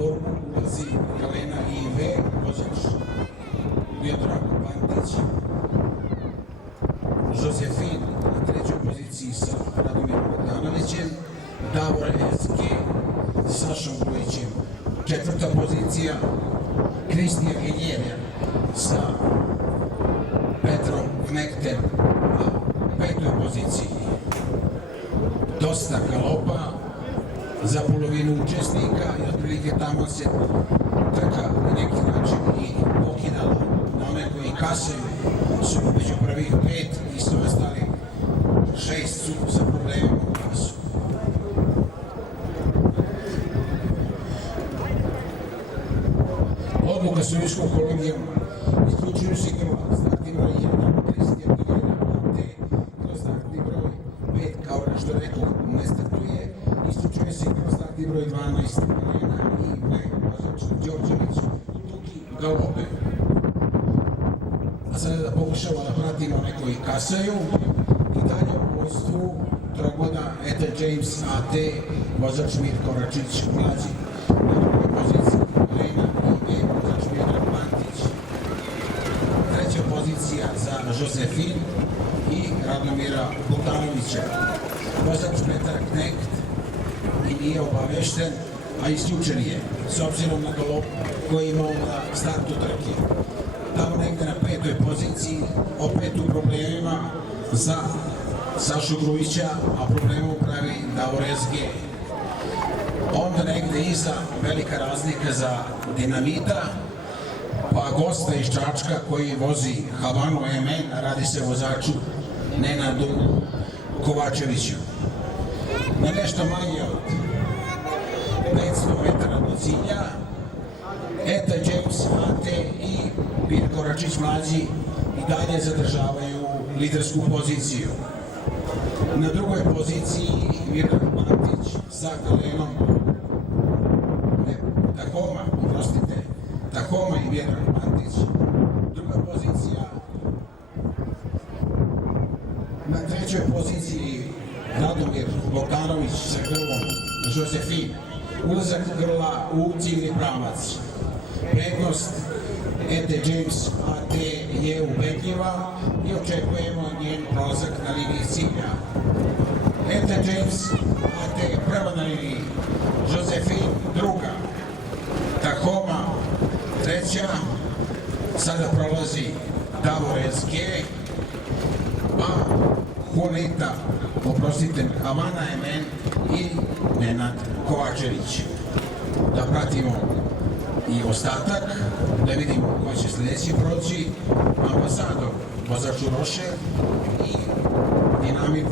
borbu ulazi Galena IV, vozač Miodrag Pantić, Josefin na trećoj poziciji sa Radomirom Bogdanovićem, Davor SG sa Sašom Grujićem, četvrta pozicija, Kristijan Genjerija sa Petrom Knektem na petoj poziciji. Dosta galopa za polovinu učesnika i otprilike tamo se trka na neki način i pokidala na one koji kasaju su među prvih 5 i sve ostali 6 su sa problemom u kasu. Odluka s Sovjetskom Kolumbijom isključuju se kao startni broj 1, Kristijan Genjerija Pante, kao startni broj 5, kao što rekao, ne startuje, isključuje se kao startni broj 12, Galena IV, vozač Đorđević, Tuki, Galope. A sada da pokušamo da pratimo one koji kasaju i dalje u vojstvu trogoda Eta James AT, vozač Mirko Račić mlađi. Na drugoj poziciji Galena IV, vozač Miodrag Pantić. Treća pozicija za Josefin i Radomira Bogdanovića. Vozač Petar Knekt i nije obavešten, a isključen je, s obzirom na galop koji imao na startu trke. Tamo negde na petoj poziciji, opet u problemima za Sašu Grujića, a problemom pravi Davor SG. Onda negde iza velika razlika za Dinamita, pa gosta iz Čačka koji vozi Havanu MN, radi se o vozaču Nenadu Kovačeviću. Na nešto manje od 500 metara do cilja, Eta James AT i Mirko Račić mlađi i dalje zadržavaju lidersku poziciju. Na drugoj poziciji Miodrag Pantić sa Galenom, Tahoma i Miodrag Pantić. Druga pozicija, na trećoj poziciji Radomir Bogdanović sa grlom Josefin. Ulazak grla u ciljni pravac. Prednost Eta James AT je ubedljiva i očekujemo njen prolazak na liniji cilja. Eta James AT prva na liniji, Josefin druga, Tahoma treća, sada prolazi Davor SG, a Havana MN i Nenad Kovačević. Da pratimo i ostatak, da vidimo ko će sledeći proći, Ambasador, vozač Uroše i Dinamit